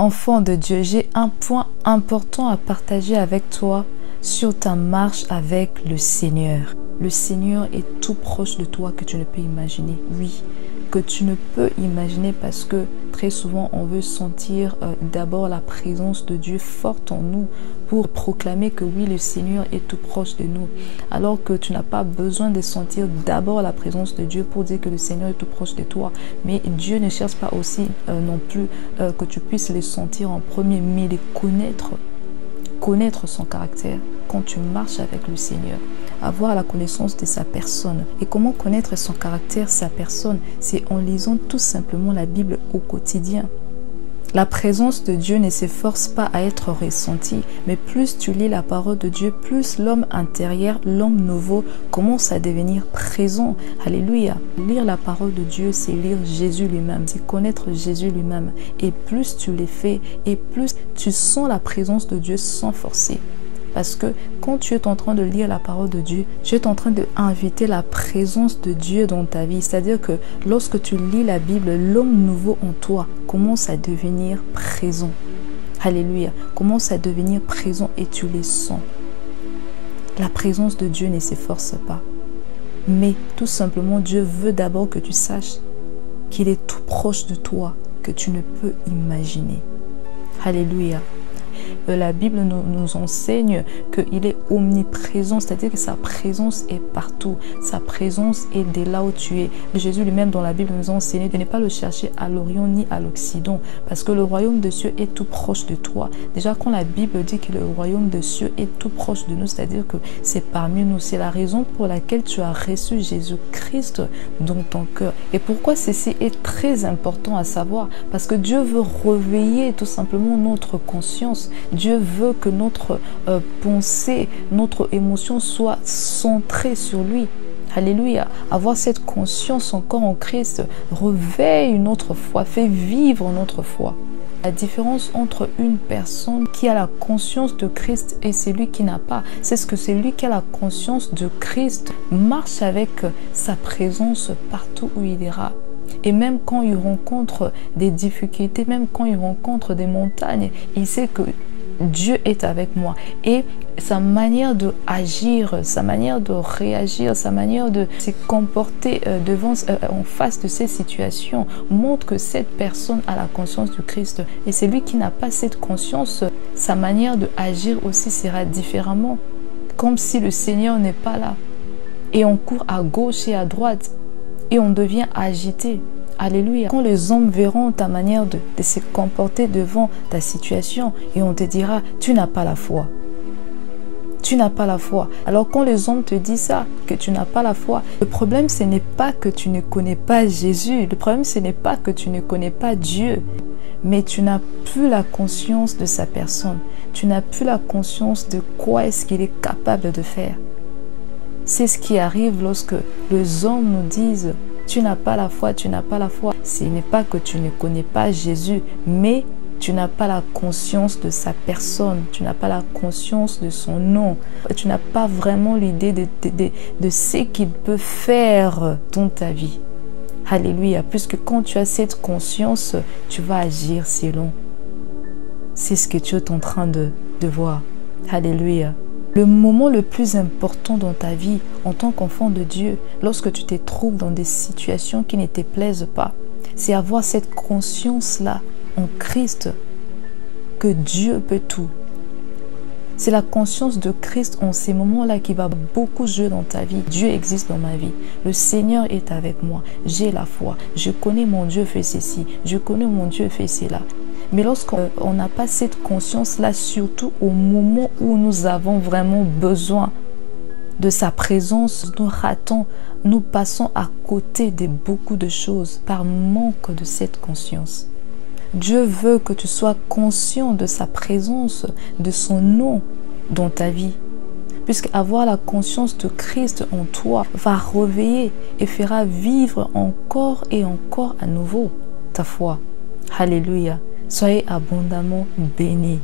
Enfant de Dieu, j'ai un point important à partager avec toi sur ta marche avec le Seigneur. Le Seigneur est tout proche de toi que tu ne peux imaginer. Oui, que tu ne peux imaginer parce que très souvent on veut sentir d'abord la présence de Dieu forte en nous pour proclamer que oui, le Seigneur est tout proche de nous. Alors que tu n'as pas besoin de sentir d'abord la présence de Dieu pour dire que le Seigneur est tout proche de toi. Mais Dieu ne cherche pas aussi non plus que tu puisses les sentir en premier, mais les connaître. Connaître son caractère quand tu marches avec le Seigneur, avoir la connaissance de sa personne. Et comment connaître son caractère, sa personne? C'est en lisant tout simplement la Bible au quotidien. La présence de Dieu ne s'efforce pas à être ressentie, mais plus tu lis la parole de Dieu, plus l'homme intérieur, l'homme nouveau commence à devenir présent. Alléluia. Lire la parole de Dieu, c'est lire Jésus lui-même, c'est connaître Jésus lui-même. Et plus tu les fais, et plus tu sens la présence de Dieu sans forcer. Parce que quand tu es en train de lire la parole de Dieu, tu es en train d'inviter la présence de Dieu dans ta vie. C'est-à-dire que lorsque tu lis la Bible, l'homme nouveau en toi commence à devenir présent. Alléluia. Commence à devenir présent et tu les sens. La présence de Dieu ne s'efforce pas. Mais tout simplement, Dieu veut d'abord que tu saches qu'il est tout proche de toi, que tu ne peux imaginer. Alléluia. La Bible nous enseigne qu'il est omniprésent, c'est-à-dire que sa présence est partout. Sa présence est dès là où tu es. Jésus lui-même dans la Bible nous enseigne de ne pas le chercher à l'Orient ni à l'Occident, parce que le royaume des cieux est tout proche de toi. Déjà, quand la Bible dit que le royaume des cieux est tout proche de nous, c'est-à-dire que c'est parmi nous. C'est la raison pour laquelle tu as reçu Jésus-Christ dans ton cœur. Et pourquoi ceci est très important à savoir? Parce que Dieu veut réveiller tout simplement notre conscience. Dieu veut que notre pensée, notre émotion soit centrée sur lui. Alléluia. Avoir cette conscience encore en Christ réveille notre foi, fait vivre notre foi. La différence entre une personne qui a la conscience de Christ et celui qui n'a pas, c'est ce que celui qui a la conscience de Christ marche avec sa présence partout où il ira. Et même quand il rencontre des difficultés, même quand il rencontre des montagnes, il sait que Dieu est avec moi. Et sa manière de agir, sa manière de réagir, sa manière de se comporter en face de ces situations montre que cette personne a la conscience du Christ. Et celui qui n'a pas cette conscience, sa manière de agir aussi sera différemment. Comme si le Seigneur n'est pas là. Et on court à gauche et à droite. Et on devient agité. Alléluia. Quand les hommes verront ta manière de se comporter devant ta situation, et on te dira, tu n'as pas la foi. Tu n'as pas la foi. Alors quand les hommes te disent ça, que tu n'as pas la foi, le problème ce n'est pas que tu ne connais pas Jésus. Le problème ce n'est pas que tu ne connais pas Dieu. Mais tu n'as plus la conscience de sa personne. Tu n'as plus la conscience de quoi est-ce qu'il est capable de faire. C'est ce qui arrive lorsque les hommes nous disent « Tu n'as pas la foi, tu n'as pas la foi ». Ce n'est pas que tu ne connais pas Jésus, mais tu n'as pas la conscience de sa personne. Tu n'as pas la conscience de son nom. Tu n'as pas vraiment l'idée de ce qu'il peut faire dans ta vie. Alléluia. Puisque quand tu as cette conscience, tu vas agir selon. C'est ce que tu es en train de voir. Alléluia. Le moment le plus important dans ta vie en tant qu'enfant de Dieu, lorsque tu te trouves dans des situations qui ne te plaisent pas, c'est avoir cette conscience-là en Christ que Dieu peut tout. C'est la conscience de Christ en ces moments-là qui va beaucoup jouer dans ta vie. Dieu existe dans ma vie. Le Seigneur est avec moi. J'ai la foi. Je connais mon Dieu fait ceci. Je connais mon Dieu fait cela. Mais lorsqu'on n'a pas cette conscience-là, surtout au moment où nous avons vraiment besoin de sa présence, nous ratons, nous passons à côté de beaucoup de choses par manque de cette conscience. Dieu veut que tu sois conscient de sa présence, de son nom dans ta vie. Puisque avoir la conscience de Christ en toi va réveiller et fera vivre encore et encore à nouveau ta foi. Alléluia. Soyez abondamment bénis.